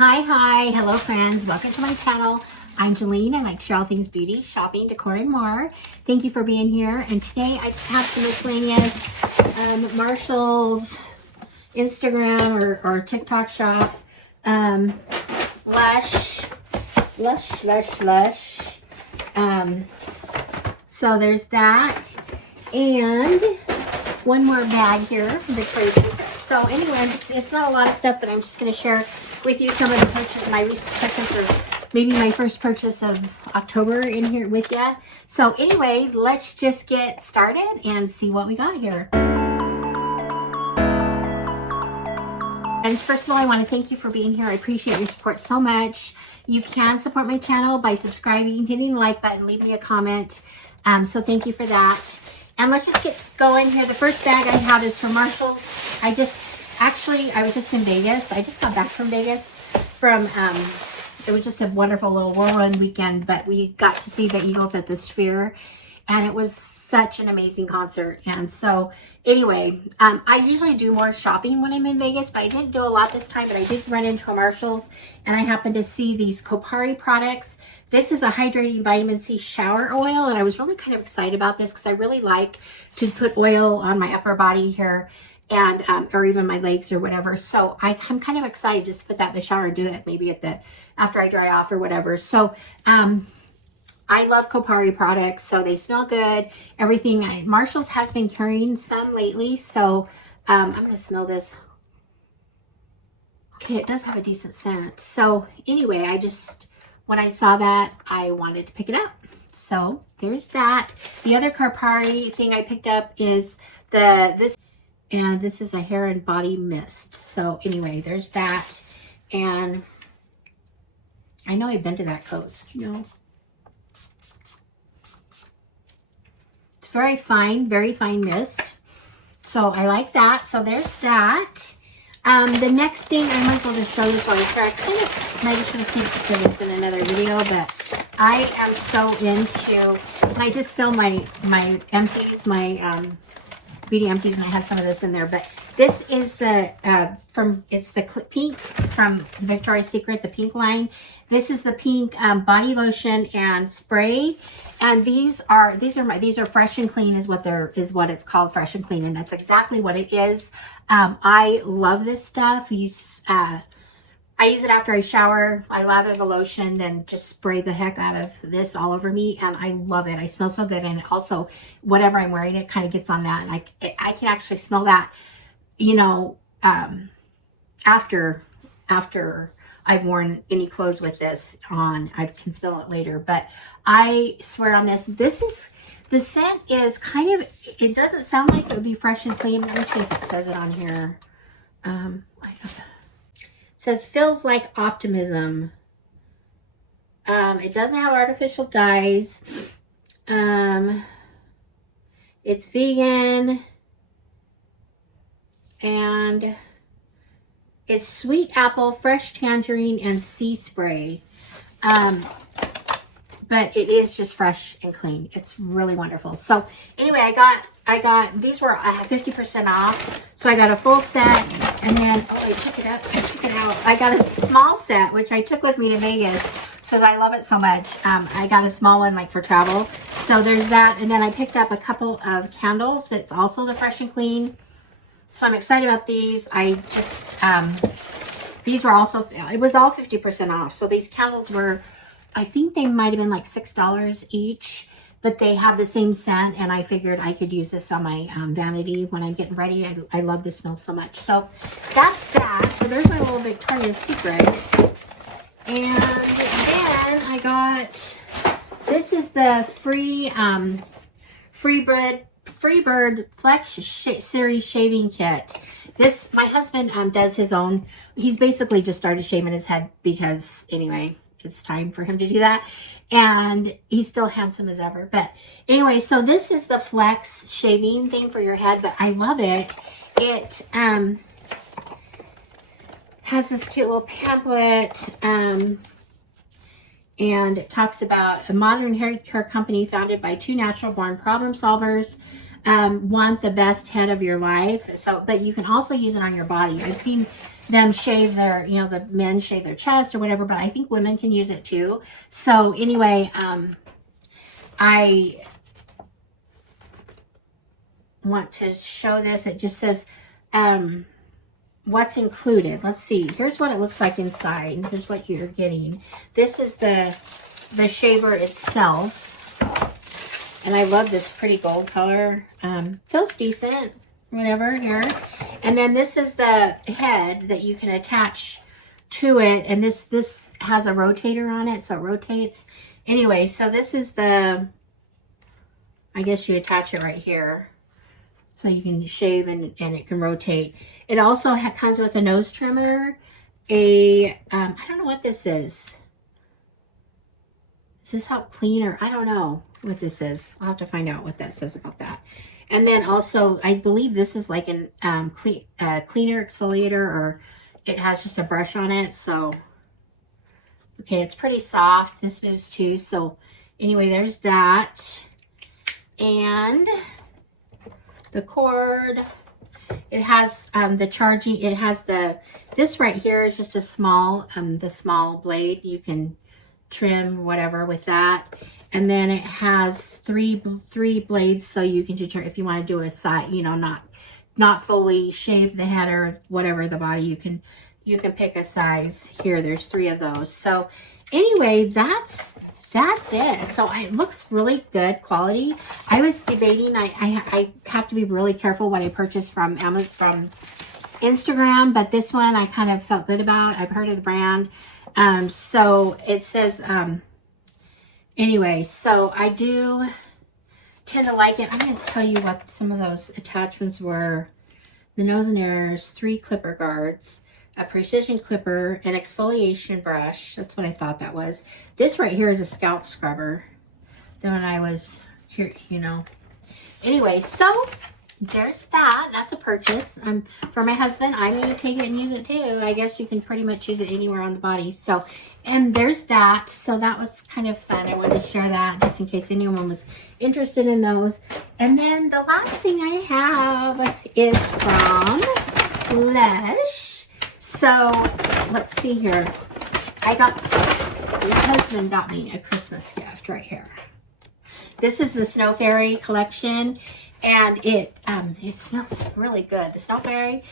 Hi, hello friends, welcome to my channel. I'm Jolene. I like to share all things beauty, shopping, decor, and more. Thank you for being here. And today I just have some miscellaneous Marshall's Instagram or TikTok shop. Lush. So there's that. And one more bag here, Victoria's Secret. So anyway, it's not a lot of stuff, but I'm just going to share with you some of the purchase, my recent purchase, or maybe my first purchase of October in here with you. So anyway, let's just get started and see what we got here. And first of all, I want to thank you for being here. I appreciate your support so much. You can support my channel by subscribing, hitting the like button, leave me a comment. So thank you for that. And let's just get going here. The first bag I have is from Marshall's. I was just in Vegas. I just got back from Vegas it was just a wonderful little whirlwind weekend, but we got to see the Eagles at the Sphere, and it was such an amazing concert. And so anyway, I usually do more shopping when I'm in Vegas, but I didn't do a lot this time, but I did run into a Marshall's, and I happened to see these Kopari products. This is a hydrating vitamin C shower oil, and I was really kind of excited about this because I really like to put oil on my upper body here, and or even my legs or whatever. So I'm kind of excited just to put that in the shower and do it maybe after I dry off or whatever. So I love Kopari products, so they smell good. Everything. Marshall's has been carrying some lately, so I'm going to smell this. Okay, it does have a decent scent. So anyway, when I saw that, I wanted to pick it up. So there's that. The other Kopari thing I picked up is this is a hair and body mist. So anyway, there's that. And I know I've been to that coast, you know. It's very fine mist. So I like that. So there's that. The next thing, I might as well just show this while I start. I kind of maybe should have seen this in another video, but I am so into, and I just filmed my empties, my beauty empties, and I had some of this in there. But this is the it's the pink from Victoria's Secret, the pink line. This is the pink body lotion and spray, and these are fresh and clean is what it's called, fresh and clean, and that's exactly what it is. I love this stuff. I use it after I shower. I lather the lotion, then just spray the heck out of this all over me, and I love it. I smell so good, and also whatever I'm wearing, it kind of gets on that, and I can actually smell that, you know, after I've worn any clothes with this on. I can smell it later, but I swear on this. The scent is kind of, it doesn't sound like it would be fresh and clean. Let me see if it says it on here. I don't know. It says feels like optimism. It doesn't have artificial dyes. It's vegan, and it's sweet apple, fresh tangerine, and sea spray. But it is just fresh and clean. It's really wonderful. So anyway, I got these were 50% off. So I got a full set, and then I took it out. I got a small set, which I took with me to Vegas, so I love it so much. I got a small one like for travel. So there's that, and then I picked up a couple of candles. That's also the fresh and clean. So I'm excited about these. These were also, it was all 50% off. So these candles were, I think they might have been like $6 each, but they have the same scent, and I figured I could use this on my vanity when I'm getting ready. I love this smell so much. So that's that. So there's my little Victoria's Secret. And then I got, this is the Freebird Flex Series Shaving Kit. This, my husband does his own. He's basically just started shaving his head because, anyway, it's time for him to do that. And he's still handsome as ever. But anyway, so this is the Flex shaving thing for your head, but I love it. It has this cute little pamphlet, and it talks about a modern hair care company founded by two natural-born problem solvers. Want the best head of your life. So, but you can also use it on your body. I've seen them shave their, you know, the men shave their chest or whatever, but I think women can use it too. So anyway, I want to show this. It just says what's included. Let's see. Here's what it looks like inside. Here's what you're getting. This is the shaver itself. And I love this pretty gold color. Feels decent, whatever here. And then this is the head that you can attach to it. And this has a rotator on it, so it rotates. Anyway, so this is the, I guess you attach it right here. So you can shave and it can rotate. It also comes with a nose trimmer. I don't know what this is. Does this help clean, or I don't know what this is. I'll have to find out what that says about that. And then also, I believe this is like an cleaner exfoliator, or it has just a brush on it. So, okay, it's pretty soft. This moves too. So anyway, there's that. And the cord, it has the charging, it has this right here is just a small, the small blade. You can trim whatever with that. And then it has three blades, so you can determine if you want to do a side, you know, not fully shave the head or whatever the body. You can pick a size here. There's 3 of those. So anyway, that's it. So it looks really good quality. I was debating, I have to be really careful what I purchase from Amazon, from Instagram, but this one I kind of felt good about. I've heard of the brand. So it says, anyway, so I do tend to like it. I'm going to tell you what some of those attachments were. The nose and ears, 3 clipper guards, a precision clipper, an exfoliation brush. That's what I thought that was. This right here is a scalp scrubber. Then when I was here, you know. Anyway, so there's that. That's a purchase. For my husband. I may take it and use it too. I guess you can pretty much use it anywhere on the body. So, and there's that. So that was kind of fun. I wanted to share that just in case anyone was interested in those. And then the last thing I have is from Lush. So let's see here. My husband got me a Christmas gift right here. This is the Snow Fairy collection. And it smells really good. The Snow Fairy,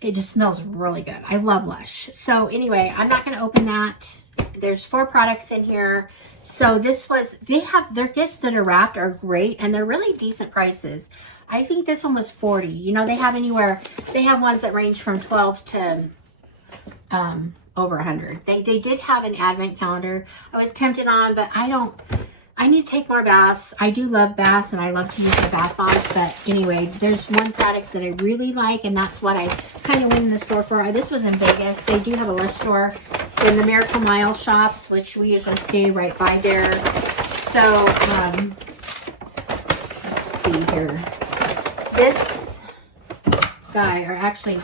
it just smells really good. I love Lush. So anyway, I'm not going to open that. There's 4 products in here. So this was, their gifts that are wrapped are great, and they're really decent prices. I think this one was $40. You know, they have ones that range from $12 to over $100. They did have an advent calendar. I was tempted on, but I need to take more baths. I do love baths, and I love to use the bath bombs. But anyway, there's one product that I really like, and that's what I kind of went in the store for. This was in Vegas. They do have a Lush store in the Miracle Mile shops, which we usually stay right by there. So, let's see here. This guy, or actually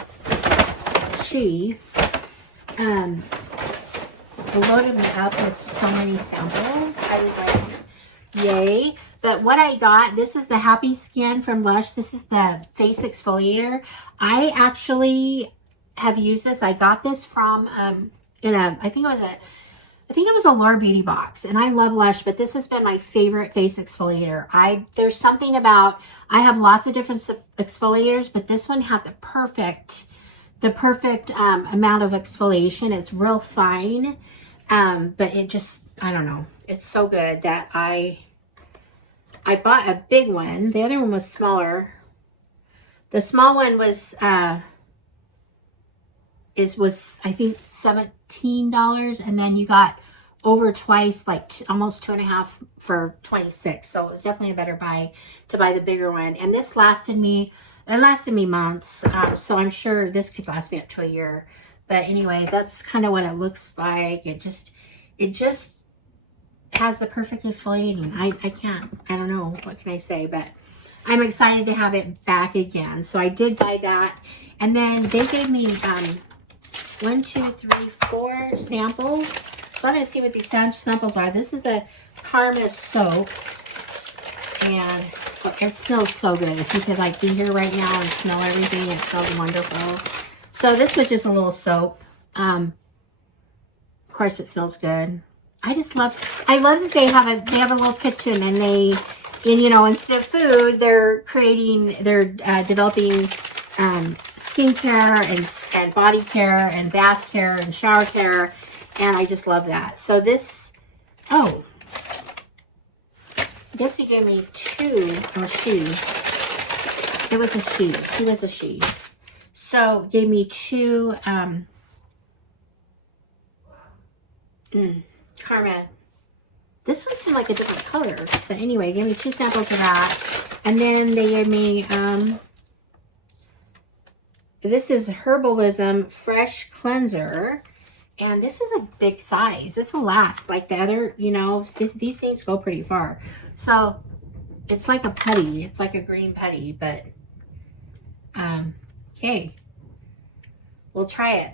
she, loaded me up with so many samples. I was like, yay. But what I got, this is the Happy Skin from Lush. This is the face exfoliator. I actually have used this. I got this from I think it was a ALLURE beauty box, and I love Lush, but this has been my favorite face exfoliator. There's something about, I have lots of different exfoliators, but this one had the perfect amount of exfoliation. It's real fine. But it just, I don't know. It's so good that I bought a big one. The other one was smaller. The small one was I think $17, and then you got over twice, like almost 2.5 for $26. So it was definitely a better buy to buy the bigger one. And this lasted me months. So I'm sure this could last me up to a year. But anyway, that's kind of what it looks like. It just has the perfect exfoliating. I don't know, what can I say, but I'm excited to have it back again. So I did buy that. And then they gave me 1, 2, 3, 4 samples. So I'm going to see what these samples are. This is a Karma soap, and it smells so good. If you could like be here right now and smell everything, it smells wonderful. So this was just a little soap. Of course, it smells good. I love that they have a little kitchen, and you know, instead of food, they're developing skincare and body care and bath care and shower care, and I just love that. So this, oh, I guess he gave me two, or she. It was a she. He was a she. So gave me two Karma. This one seemed like a different color, but anyway, gave me 2 samples of that. And then they gave me this is Herbalism Fresh Cleanser, and this is a big size. This will last like the other, you know, these things go pretty far. So it's like a putty. It's like a green putty, but okay, we'll try it.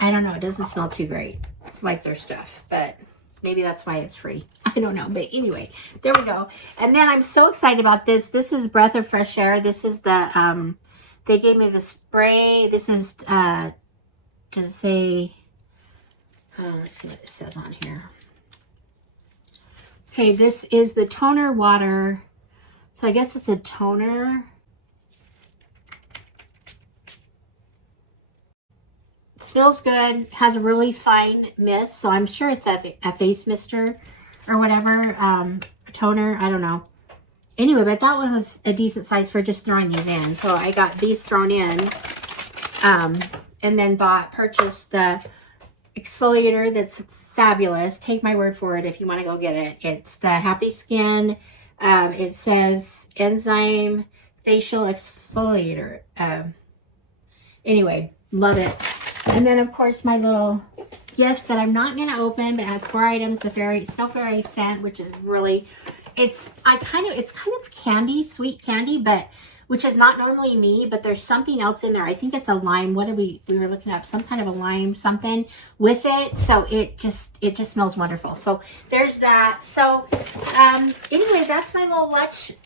I don't know, it doesn't smell too great like their stuff, but maybe that's why it's free. I don't know, but anyway, there we go. And then I'm so excited about this. This is Breath of Fresh Air. This is the they gave me the spray. This is does it say, let's see what it says on here. Okay, this is the toner water. So I guess it's a toner. Smells good, has a really fine mist, so I'm sure it's a face mister or whatever, toner, I don't know. Anyway, but that one was a decent size for just throwing these in. So I got these thrown in, and then purchased the exfoliator that's fabulous. Take my word for it if you want to go get it. It's the Happy Skin. It says enzyme facial exfoliator. Anyway, love it. And then, of course, my little gift that I'm not going to open, but it has 4 items. The Snow Fairy scent, which is really, it's kind of candy, sweet candy, but which is not normally me, but there's something else in there. I think it's a lime. What did we were looking up? Some kind of a lime something with it. So it just smells wonderful. So there's that. So anyway, that's my little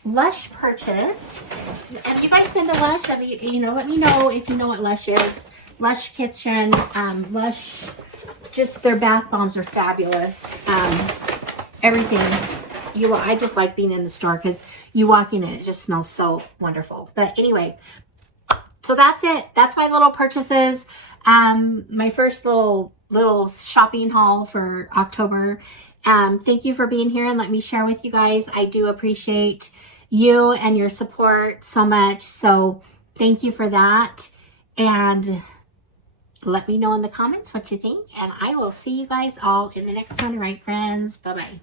Lush purchase. And if you guys been to Lush, you know, let me know if you know what Lush is. Lush Kitchen, Lush, just their bath bombs are fabulous. Everything. I just like being in the store because you walk in and it just smells so wonderful. But anyway, so that's it. That's my little purchases. My first little shopping haul for October. Thank you for being here and let me share with you guys. I do appreciate you and your support so much. So thank you for that. And let me know in the comments what you think, and I will see you guys all in the next one. All right, friends? Bye-bye.